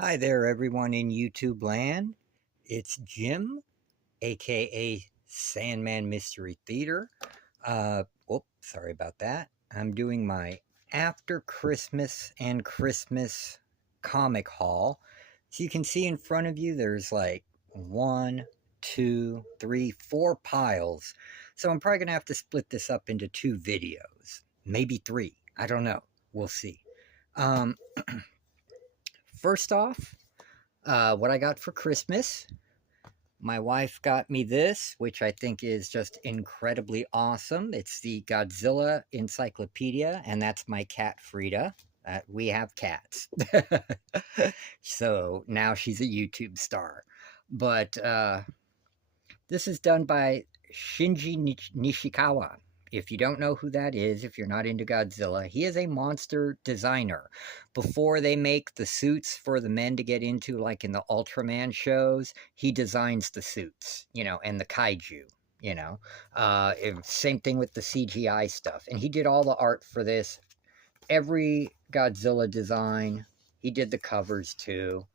Hi there, everyone in YouTube land. It's Jim, aka Sandman Mystery Theater. Sorry about that. I'm doing my after Christmas and Christmas comic haul. So you can see in front of you, there's like one, two, three, four piles. So I'm probably gonna have to split this up into two videos, maybe three. I don't know. We'll see. Um, First off, what I got for Christmas. My wife got me this, which I think is just incredibly awesome. It's the Godzilla Encyclopedia, and that's my cat Frida. We have cats. So now she's a YouTube star. But this is done by Shinji Nishikawa. If you don't know who that is, if you're not into Godzilla, he is a monster designer. Before they make the suits for the men to get into, like in the Ultraman shows, he designs the suits, and the kaiju, Same thing with the CGI stuff. And he did all the art for this. Every Godzilla design, he did the covers too.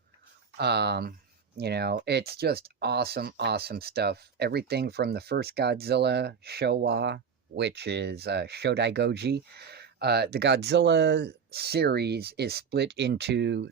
It's just awesome, awesome stuff. Everything from the first Godzilla, Showa, which is Shodai Goji. The Godzilla series is split into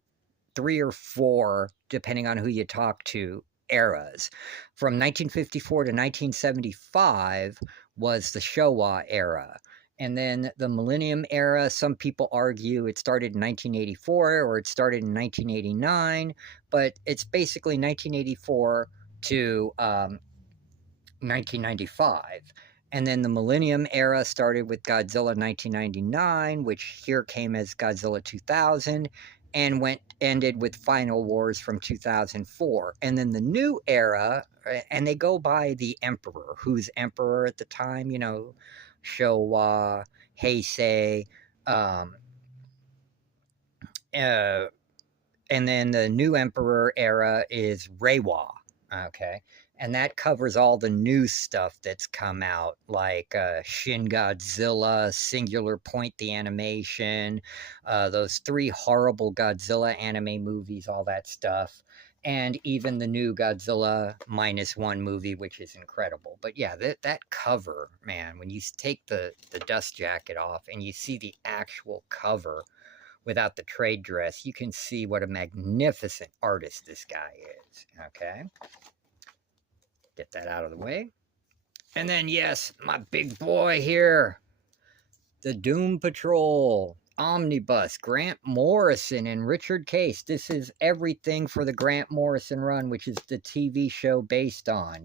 three or four, depending on who you talk to, eras. From 1954 to 1975 was the Showa era. And then the Millennium Era, some people argue it started in 1984 or it started in 1989, but it's basically 1984 to 1995. And then the Millennium Era started with Godzilla 1999, which here came as Godzilla 2000, and ended with Final Wars from 2004. And then the new era, and they go by the Emperor, who's Emperor at the time, Showa, Heisei, um, uh, and then the new Emperor era is Reiwa. Okay. And that covers all the new stuff that's come out, like Shin Godzilla, Singular Point, the animation, those three horrible Godzilla anime movies, all that stuff. And even the new Godzilla -1 movie, which is incredible. But yeah, that cover, man, when you take the dust jacket off and you see the actual cover without the trade dress, you can see what a magnificent artist this guy is. Okay. Get that out of the way. And then, yes, my big boy here, the Doom Patrol Omnibus, Grant Morrison and Richard Case. This is everything for the Grant Morrison run, which is the TV show based on,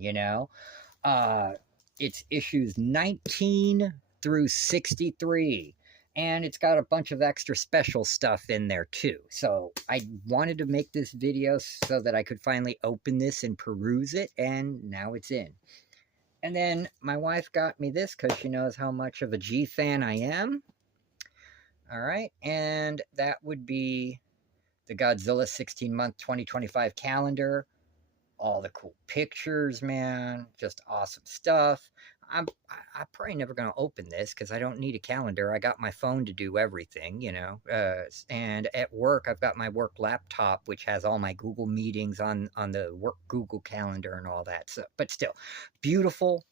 It's issues 19 through 63. And it's got a bunch of extra special stuff in there too. So I wanted to make this video so that I could finally open this and peruse it, and now it's in. And then my wife got me this because she knows how much of a G fan I am. All right, and that would be the Godzilla 16-month 2025 calendar. All the cool pictures, man. Just awesome stuff. I'm probably never going to open this because I don't need a calendar. I got my phone to do everything, and at work, I've got my work laptop, which has all my Google meetings on the work Google calendar and all that. So, but still, beautiful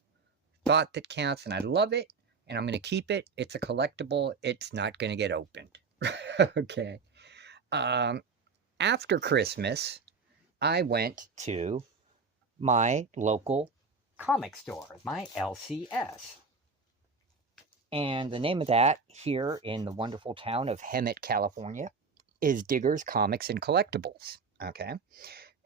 thought that counts, and I love it, and I'm going to keep it. It's a collectible. It's not going to get opened. Okay. After Christmas, I went to my local comic store, my LCS. And the name of that here in the wonderful town of Hemet, California, is Diggers Comics and Collectibles. Okay.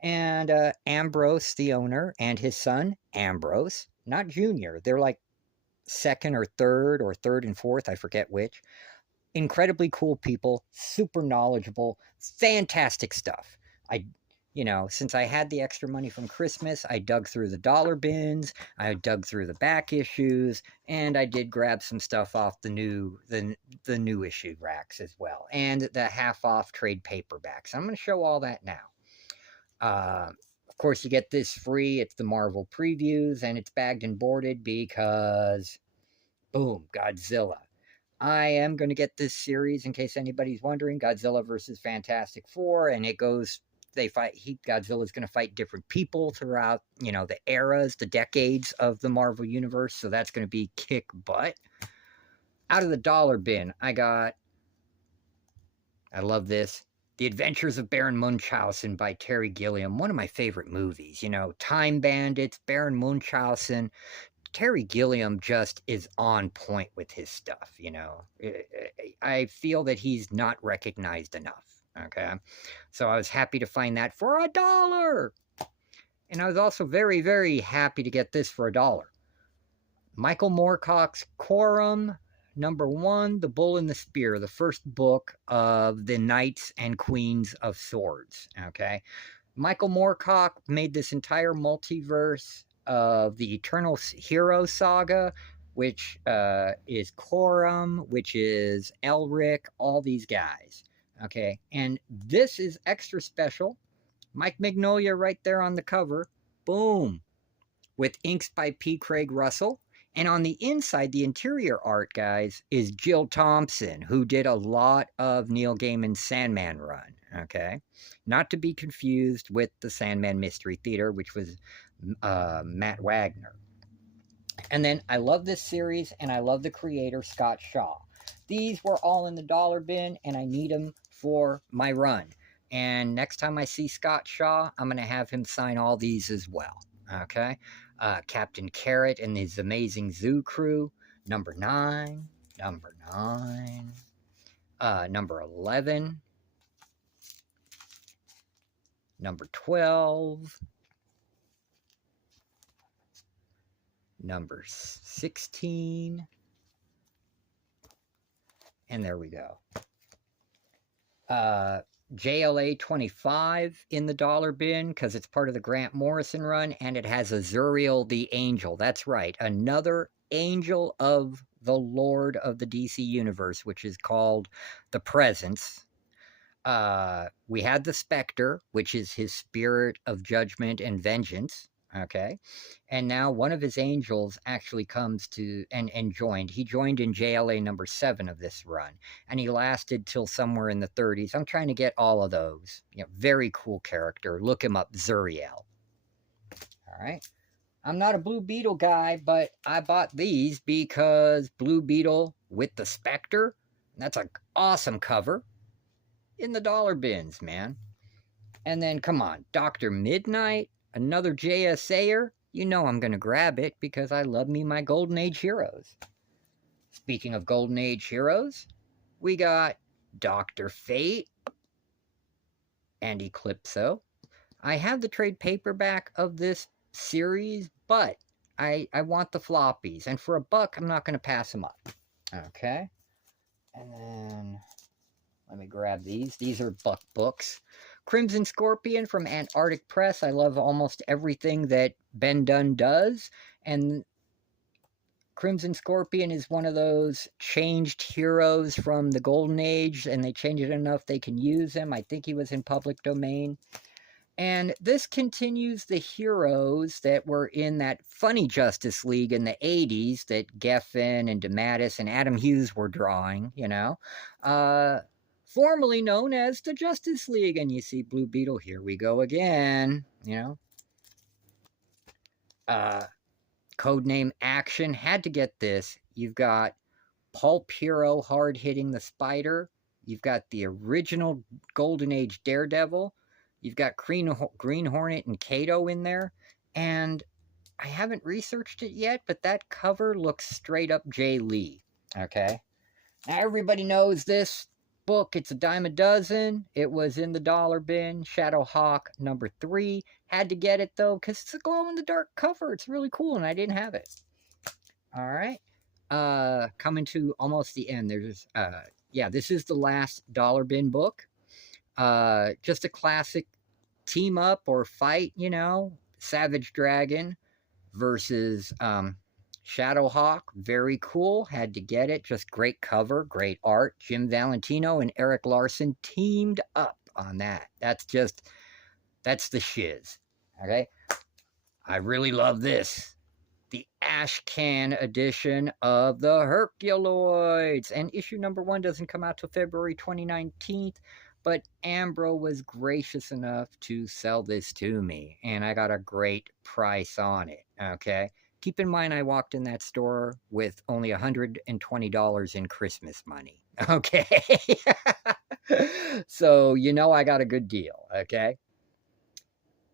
And Ambrose, the owner, and his son, Ambrose, not Junior, they're like second or third and fourth, I forget which. Incredibly cool people, super knowledgeable, fantastic stuff. Since I had the extra money from Christmas, I dug through the dollar bins, I dug through the back issues, and I did grab some stuff off the new issue racks as well, and the half off trade paperbacks. I'm going to show all that now. Of course, you get this free. It's the Marvel previews, and it's bagged and boarded because, boom, Godzilla. I am going to get this series, in case anybody's wondering, Godzilla versus Fantastic Four, and it goes Godzilla's going to fight different people throughout, the eras, the decades of the Marvel Universe. So that's going to be kick butt. Out of the dollar bin, I love this. The Adventures of Baron Munchausen by Terry Gilliam. One of my favorite movies. Time Bandits, Baron Munchausen. Terry Gilliam just is on point with his stuff. I feel that he's not recognized enough. Okay. So I was happy to find that for $1. And I was also very, very happy to get this for $1. Michael Moorcock's Quorum, #1, The Bull and the Spear, the first book of the Knights and Queens of Swords. Okay. Michael Moorcock made this entire multiverse of the Eternal Hero Saga, which is Quorum, which is Elric, all these guys. Okay, and this is extra special. Mike Mignola right there on the cover. Boom. With inks by P. Craig Russell. And on the inside, the interior art, guys, is Jill Thompson, who did a lot of Neil Gaiman's Sandman run. Okay, not to be confused with the Sandman Mystery Theater, which was Matt Wagner. And then I love this series, and I love the creator, Scott Shaw. These were all in the dollar bin, and I need them for my run. And next time I see Scott Shaw, I'm going to have him sign all these as well. Okay? Captain Carrot and his Amazing Zoo Crew, number 9, number 9, number 11, number 12, number 16, and there we go. JLA 25 in the dollar bin because it's part of the Grant Morrison run, and it has Azuriel the Angel. That's right, another angel of the Lord of the DC Universe, which is called the Presence. We had the Spectre, which is his spirit of judgment and vengeance. Okay, and now one of his angels actually comes to and joined. He joined in JLA number 7 of this run, and he lasted till somewhere in the 30s. I'm trying to get all of those. Very cool character. Look him up, Zuriel. All right. I'm not a Blue Beetle guy, but I bought these because Blue Beetle with the Spectre. That's an awesome cover. In the dollar bins, man. And then, come on, Dr. Midnight. Another JSA'er, I'm going to grab it because I love me my Golden Age heroes. Speaking of Golden Age heroes, we got Dr. Fate and Eclipso. I have the trade paperback of this series, but I want the floppies. And for $1, I'm not going to pass them up. Okay. And then, let me grab these. These are Buck books. Crimson Scorpion from Antarctic Press. I love almost everything that Ben Dunn does. And Crimson Scorpion is one of those changed heroes from the Golden Age, and they change it enough they can use him. I think he was in public domain. And this continues the heroes that were in that funny Justice League in the 80s that Geffen and DeMatteis and Adam Hughes were drawing, formerly known as the Justice League. And you see Blue Beetle, here we go again, Codename Action, had to get this. You've got Pulp Hero hard-hitting the Spider. You've got the original Golden Age Daredevil. You've got Green Hornet and Kato in there. And I haven't researched it yet, but that cover looks straight up Jay Lee. Okay? Now everybody knows this book. It's a dime a dozen. It was in the dollar bin. Shadowhawk number 3. Had to get it though because it's a glow-in-the-dark cover. It's really cool, and I didn't have it. All right. Coming to almost the end. There's this is the last dollar bin book. Just a classic team up or fight, Savage Dragon versus Shadowhawk. Very cool. Had to get it. Just great cover, great art. Jim Valentino and Eric Larson teamed up on that. That's the shiz. Okay? I really love this. The Ashcan edition of the Herculoids. And issue number 1 doesn't come out till February 2019. But Ambro was gracious enough to sell this to me, and I got a great price on it. Okay. Keep in mind, I walked in that store with only $120 in Christmas money. Okay. So, I got a good deal. Okay.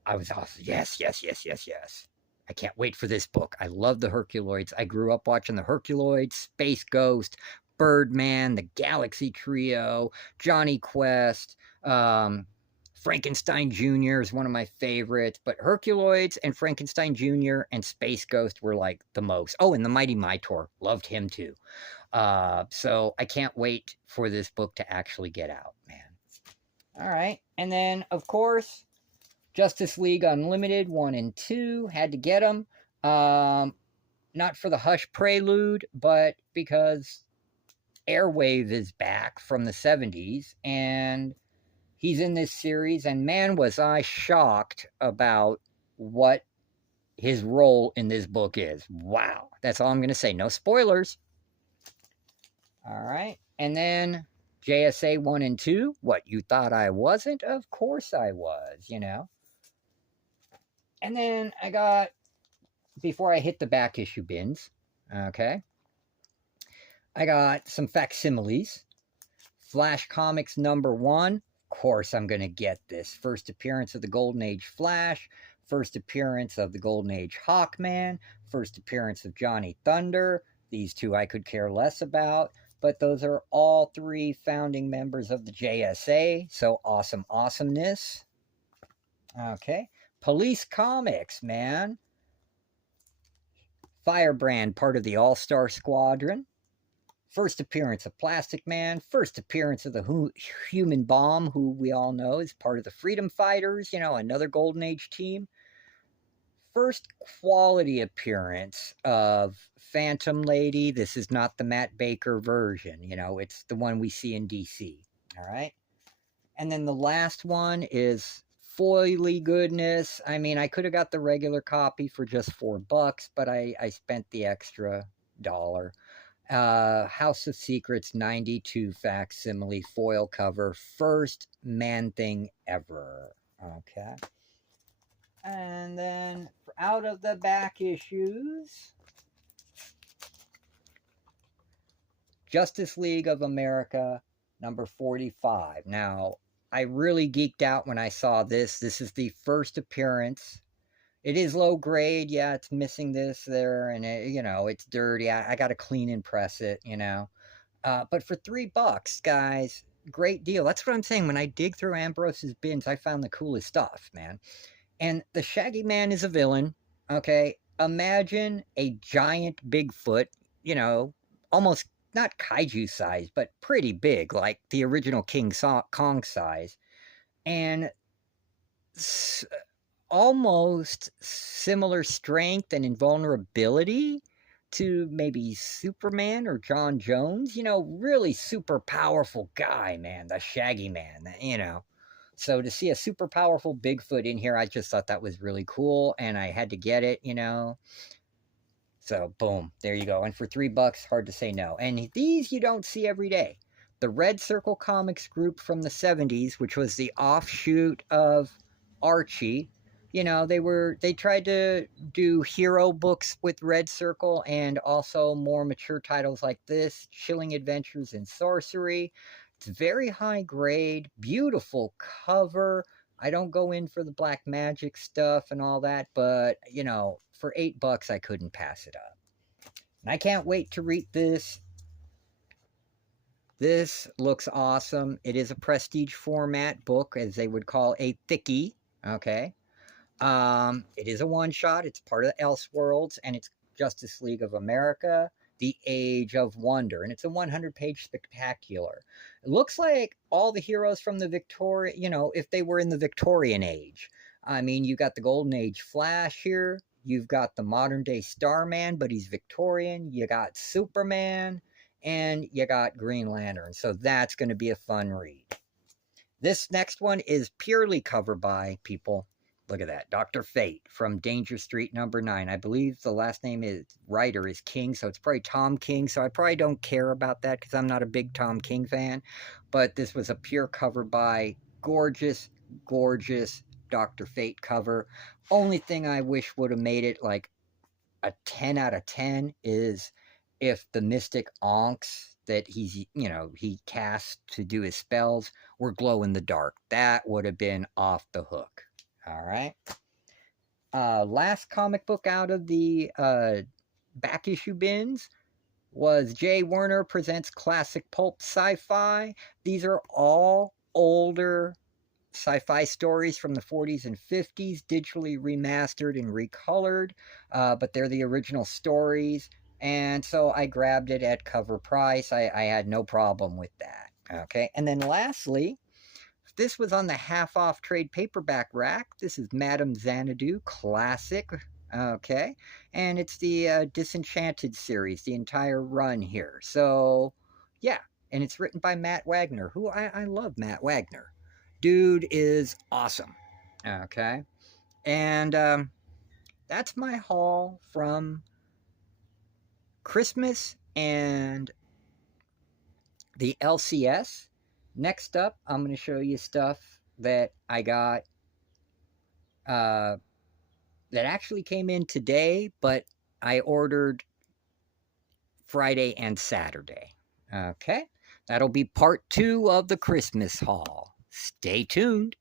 I was awesome. Yes, yes, yes, yes, yes. I can't wait for this book. I love the Herculoids. I grew up watching the Herculoids, Space Ghost, Birdman, the Galaxy Trio, Johnny Quest, Frankenstein Jr. is one of my favorites, but Herculoids and Frankenstein Jr. and Space Ghost were like the most. Oh, and the Mighty Mightor, loved him too. So I can't wait for this book to actually get out, man. All right. And then, of course, Justice League Unlimited 1 and 2, had to get them. Not for the Hush prelude, but because Airwave is back from the 70s, and he's in this series, and man, was I shocked about what his role in this book is. Wow. That's all I'm going to say. No spoilers. All right. And then JSA 1 and 2, what, you thought I wasn't? Of course I was, And then I got, before I hit the back issue bins, okay, I got some facsimiles. Flash Comics #1. Of course, I'm going to get this. First appearance of the Golden Age Flash. First appearance of the Golden Age Hawkman. First appearance of Johnny Thunder. These two I could care less about. But those are all 3 founding members of the JSA. So awesome awesomeness. Okay. Police Comics, man. Firebrand, part of the All-Star Squadron. First appearance of Plastic Man. First appearance of the Human Bomb, who we all know is part of the Freedom Fighters, another Golden Age team. First quality appearance of Phantom Lady. This is not the Matt Baker version, it's the one we see in DC. All right. And then the last one is foily goodness. I mean, I could have got the regular copy for just $4, but I spent the extra $1. House of Secrets 92 facsimile foil cover, first Man-Thing ever. Okay. And then out of the back issues, Justice League of America #45. Now, I really geeked out when I saw this. This is the first appearance. It is low grade. Yeah, it's missing this there, and it's dirty. I got to clean and press it, But for $3, guys, great deal. That's what I'm saying. When I dig through Ambrose's bins, I found the coolest stuff, man. And the Shaggy Man is a villain. Okay, imagine a giant Bigfoot, almost not kaiju size, but pretty big, like the original King Kong size, and almost similar strength and invulnerability to maybe Superman or John Jones. Really super powerful guy, man, the Shaggy Man, So to see a super powerful Bigfoot in here, I just thought that was really cool, and I had to get it, So boom, there you go. And for $3, hard to say no. And these you don't see every day. The Red Circle Comics group from the 70s, which was the offshoot of Archie, they tried to do hero books with Red Circle and also more mature titles like this, Chilling Adventures in Sorcery. It's very high grade, beautiful cover. I don't go in for the black magic stuff and all that, but, for $8, I couldn't pass it up. And I can't wait to read this. This looks awesome. It is a prestige format book, as they would call a thickie, okay? It is a one-shot. It's part of Elseworlds, and it's Justice League of America, The Age of Wonder, and it's a 100-page spectacular. It looks like all the heroes from the if they were in the Victorian age. I mean, you got the Golden Age Flash here. You've got the modern-day Starman, but he's Victorian. You got Superman, and you got Green Lantern. So that's going to be a fun read. This next one is purely cover by people. Look at that. Dr. Fate from Danger Street #9. I believe the last name is writer is King, so it's probably Tom King. So I probably don't care about that because I'm not a big Tom King fan. But this was a pure cover by. Gorgeous, gorgeous Dr. Fate cover. Only thing I wish would have made it like a 10 out of 10 is if the Mystic Onks that he cast to do his spells were glow in the dark. That would have been off the hook. All right. Last comic book out of the back issue bins was Jay Werner Presents Classic Pulp Sci-Fi. These are all older sci-fi stories from the 40s and 50s, digitally remastered and recolored, but they're the original stories. And so I grabbed it at cover price. I had no problem with that. Okay. And then lastly, this was on the half-off trade paperback rack. This is Madame Xanadu Classic. Okay. And it's the Disenchanted series, the entire run here. So, yeah. And it's written by Matt Wagner, who I love Matt Wagner. Dude is awesome. Okay. And that's my haul from Christmas and the LCS. Next up, I'm going to show you stuff that I got that actually came in today, but I ordered Friday and Saturday. Okay. That'll be part 2 of the Christmas haul. Stay tuned.